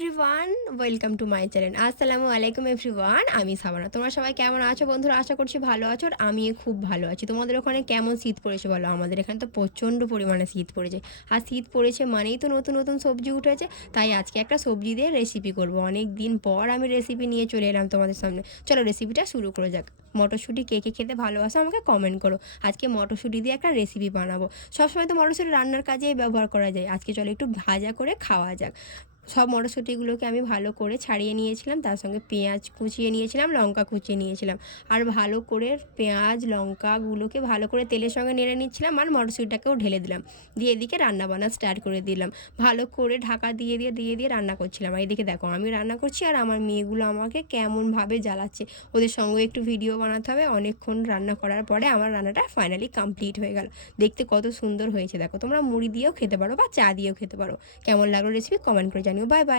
Everyone, welcome to my channel. আসসালামু আলাইকুম everyone, আমি সাবানা। তোমরা সবাই কেমন আছো বন্ধুরা? আশা করছি ভালো আছো, আর আমি খুব ভালো আছি। তোমাদের ওখানে কেমন শীত পড়েছে বলো? আমাদের এখানে তো প্রচণ্ড পরিমাণে শীত পড়েছে। আর শীত পড়েছে মানেই তো নতুন নতুন সবজি উঠেছে। তাই আজকে একটা সবজি দিয়ে রেসিপি করব। অনেক দিন পর আমি রেসিপি নিয়ে চলে এলাম তোমাদের সামনে। চলো রেসিপিটা শুরু করা যাক। মটরশুঁটি কে কে খেতে ভালোবাসো আমাকে কমেন্ট করো। আজকে মটরশুঁটি দিয়ে একটা রেসিপি বানাবো। সবসময় তো মটরশুঁটি রান্নার কাজেই ব্যবহার করা যায়, আজকে চলো একটু ভাজা করে খাওয়া যাক। সব মটরশুঁটিগুলোকে আমি ভালো করে ছাড়িয়ে নিয়েছিলাম, তার সঙ্গে পেঁয়াজ কুচিয়ে নিয়েছিলাম, লঙ্কা কুচিয়ে নিয়েছিলাম। আর ভালো করে পেঁয়াজ লঙ্কাগুলোকে ভালো করে তেলের সঙ্গে নেড়ে নিচ্ছিলাম, আর মটরশুঁটিটাকেও ঢেলে দিলাম। দিয়ে এদিকে রান্না বান্না স্টার্ট করে দিলাম। ভালো করে ঢাকা দিয়ে রান্না করছিলাম। আর এদিকে দেখো আমি রান্না করছি, আর আমার মেয়েগুলো আমাকে কেমনভাবে জ্বালাচ্ছে। ওদের সঙ্গে একটু ভিডিও বানাতে হবে। অনেকক্ষণ রান্না করার পরে আমার রান্নাটা ফাইনালি কমপ্লিট হয়ে গেল। দেখতে কত সুন্দর হয়েছে দেখো। তোমরা মুড়ি দিয়েও খেতে পারো বা চা দিয়েও খেতে পারো। কেমন লাগলো রেসিপি কমেন্ট করে জানিও। Bye bye.